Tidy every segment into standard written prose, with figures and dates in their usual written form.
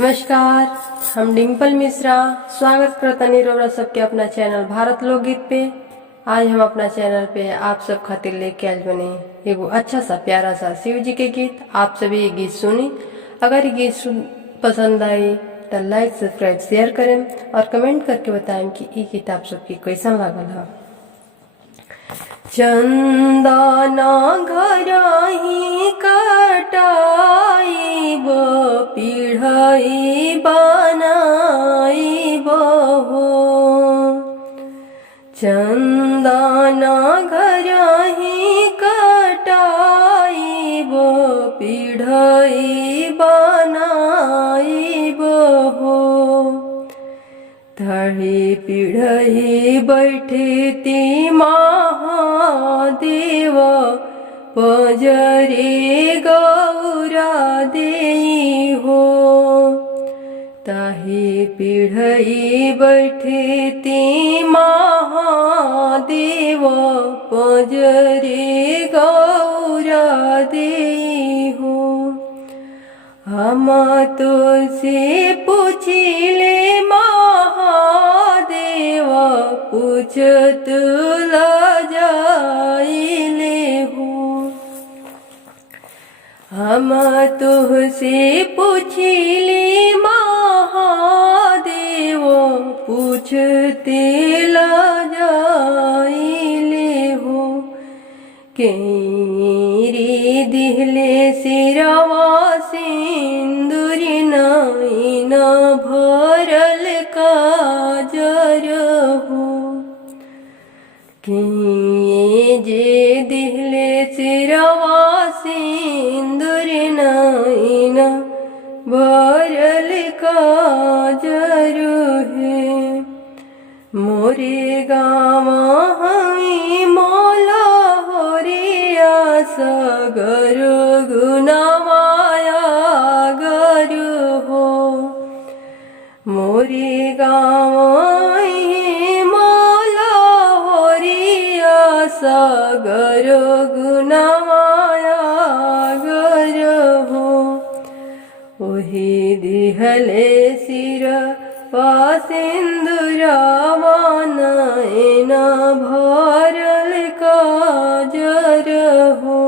नमस्कार, हम डिम्पल मिश्रा स्वागत करता निरोरा सबके अपना चैनल भारत लोकगीत पे। आज हम अपना चैनल पे आप सब खातिर लेके आज बने एगो अच्छा सा प्यारा सा शिव जी के गीत। आप सभी ये गीत सुनी। अगर ये गीत पसंद आए तो लाइक सब्सक्राइब शेयर करें और कमेंट करके बताएं कि ये गीत आप सबकी कैसन लागल है। चंदना घरही कटाइब पिढ़ई बनाइब हो। चंदना घरही कटाइब पिढ़ई बनाइब हो। धड़ी पिढ़ई बैठती महादेव पजरे गौरा देई हो। ताही पिढ़ई बैठती महादेव पजरे गौरा देई हो। हम तो से पूछिले महादेव पूछत लजाइले हो। हम तुहसे पूछिले महादेव पूछते लजाइले हो। केरी दिहले सिरवा सिंदूरी नैन भरल काजर हो। के जे दिहले सिरवा सिंदूरी नैन भरल काजर है। मोरे गाँव हई मोला होरिया सगर गुनामाया गर हो। मोरे गाँव मोला होरिया सगर गुनामाया गर हो। ओही दिहले सिर सिंदूरवा नैन भरल काजर हो।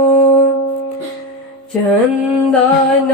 चंदन